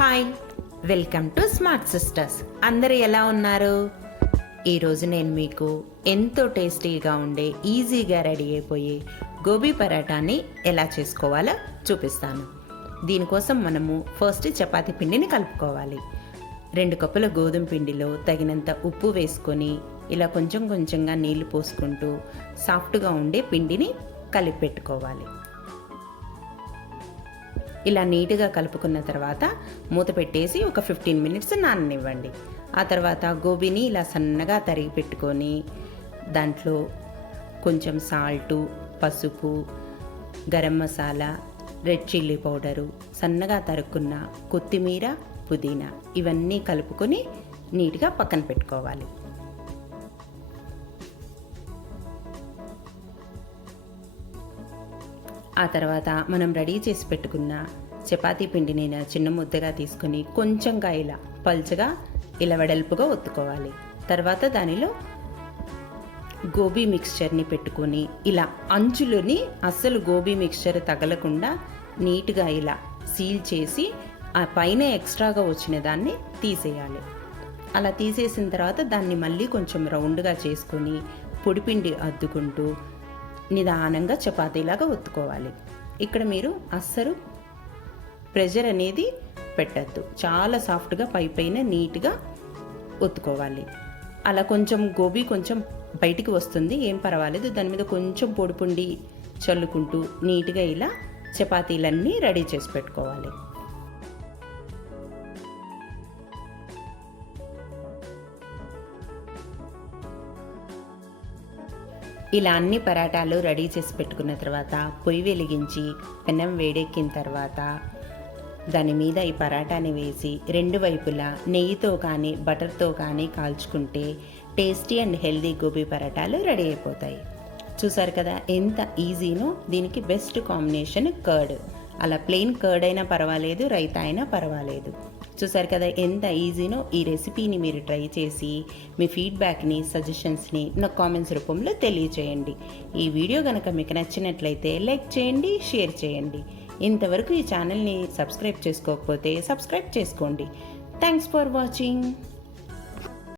Hi, welcome to smart sisters. అందరూ ఎలా ఉన్నారు? ఈరోజు నేను మీకు ఎంతో టేస్టీగా ఉండే, ఈజీగా రెడీ అయిపోయే గోబీ పరాటాని ఎలా చేసుకోవాలో చూపిస్తాను. దీనికోసం మనము ఫస్ట్ చపాతీ పిండిని కలుపుకోవాలి. 2 కప్పుల గోధుమ పిండిలో తగినంత ఉప్పు వేసుకొని ఇలా కొంచెం కొంచెంగా నీళ్లు పోసుకుంటూ సాఫ్ట్గా ఉండే పిండిని కలిపి పెట్టుకోవాలి. ఇలా నీట్గా కలుపుకున్న తర్వాత మూత పెట్టేసి ఒక 15 మినిట్స్ నాననివ్వండి. ఆ తర్వాత గోబీని ఇలా సన్నగా తరిగి పెట్టుకొని దాంట్లో కొంచెం సాల్టు, పసుపు, garam masala, red chilli powder, సన్నగా తరుక్కున్న కొత్తిమీర, పుదీనా ఇవన్నీ కలుపుకొని నీట్గా పక్కన పెట్టుకోవాలి. ఆ తర్వాత మనం రెడీ చేసి పెట్టుకున్న చపాతీ పిండిని చిన్న ముద్దగా తీసుకొని కొంచెంగా ఇలా పల్చగా ఇలా వెడల్పుగా ఒత్తుకోవాలి. తర్వాత దానిలో గోబీ మిక్స్చర్ని పెట్టుకొని ఇలా అంచులని అస్సలు గోబీ మిక్స్చర్ తగలకుండా నీట్గా ఇలా సీల్ చేసి ఆ పైన ఎక్స్ట్రాగా వచ్చిన దాన్ని తీసేయాలి. అలా తీసేసిన తర్వాత దాన్ని మళ్ళీ కొంచెం రౌండ్గా చేసుకొని పొడిపిండి అద్దుకుంటూ నిదానంగా చపాతీలాగా ఒత్తుకోవాలి. ఇక్కడ మీరు అస్సలు ప్రెషర్ అనేది పెట్టద్దు. చాలా సాఫ్ట్గా పైన నీట్గా ఒత్తుకోవాలి. అలా కొంచెం గోబీ కొంచెం బయటికి వస్తుంది, ఏం పర్వాలేదు. దాని మీద కొంచెం పొడిపిండి చల్లుకుంటూ నీట్గా ఇలా చపాతీలన్నీ రెడీ చేసి పెట్టుకోవాలి. ఇలా అన్ని పరాటాలు రెడీ చేసి పెట్టుకున్న తర్వాత పొయ్యి వెలిగించి పెనం వేడెక్కిన తర్వాత దాని మీద ఈ పరాటాని వేసి 2 వైపులా నెయ్యితో కానీ బటర్తో కానీ కాల్చుకుంటే టేస్టీ అండ్ హెల్దీ గోబీ పరాటాలు రెడీ అయిపోతాయి. చూసారు కదా ఎంత ఈజీనో. దీనికి బెస్ట్ కాంబినేషన్ కర్డ్. అలా ప్లెయిన్ కర్డ్ అయినా పర్వాలేదు, రైతా అయినా పర్వాలేదు. చూసారు కదా ఎంత ఈజీనో. ఈ రెసిపీని మీరు ట్రై చేసి మీ ఫీడ్బ్యాక్ని, సజెషన్స్ని నాకు కామెంట్స్ రూపంలో తెలియచేయండి. ఈ వీడియో కనుక మీకు నచ్చినట్లయితే లైక్ చేయండి, షేర్ చేయండి. ఇంతవరకు ఈ ఛానల్ని సబ్స్క్రైబ్ చేసుకోకపోతే సబ్స్క్రైబ్ చేసుకోండి. Thanks for watching.